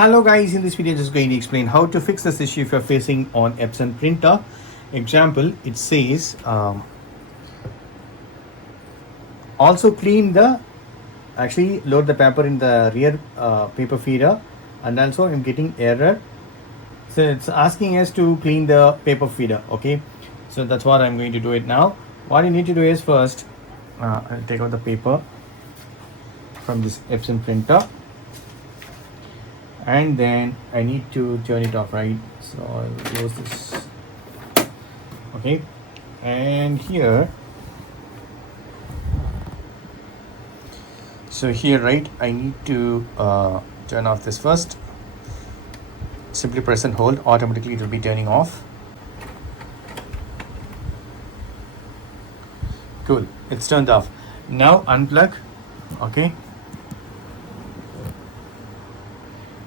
Hello guys, in this video just going to explain how to fix this issue if you're facing on Epson printer. Example, it says also clean the load the paper in the rear paper feeder, and also I'm getting error. So it's asking us to clean the paper feeder. Okay, so that's what I'm going to do it now. What you need to do is first I'll take out the paper from this Epson printer, and then I need to turn it off, right? So I'll close this. Okay, and here, so here, right, I need to turn off this first. Simply press and hold, automatically it will be turning off. Cool, it's turned off. Now unplug. Okay,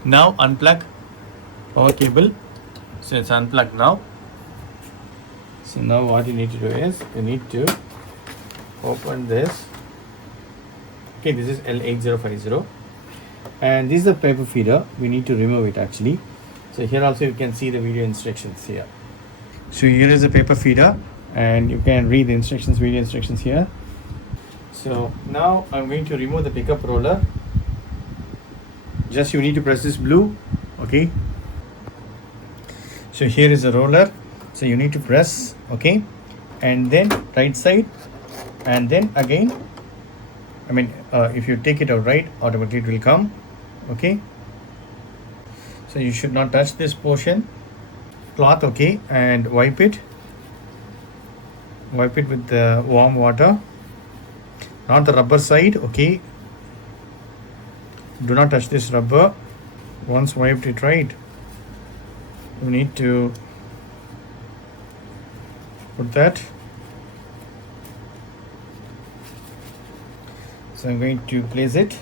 now unplug power cable. So it's unplugged now. So now what you need to do is you need to open this. Okay, this is L8050 and this is the paper feeder. We need to remove it actually. So here also you can see the video instructions here. So here is the paper feeder and you can read the instructions, video instructions here. So now I'm going to remove the pickup roller. Just you need to press this blue. Okay, so here is a roller, so you need to press. Okay, and then right side, and then again, if you take it out, right, automatically it will come. Okay, so you should not touch this portion. Cloth. Okay, and wipe it with the warm water, not the rubber side. Okay, do not touch this rubber. Once wiped it, right, you need to put that. So I'm going to place it.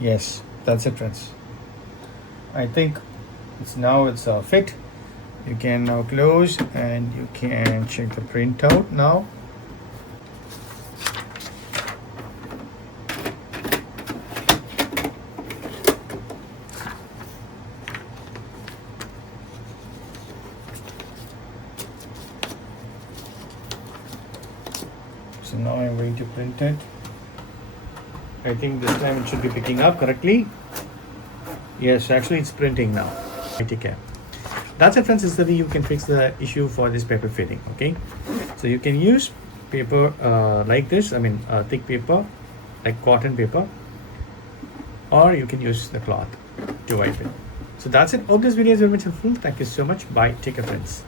Yes, that's it, friends. I think it's fit. You can now close and you can check the printout now. So now I'm going to print it. I think this time it should be picking up correctly. Yes, actually it's printing now. Take care. That's it, friends. This is the way you can fix the issue for this paper feeding. Okay, so you can use paper like this, thick paper like cotton paper, or you can use the cloth to wipe it. So that's it. Hope this video is very much helpful. Thank you so much. Bye. Take care, friends.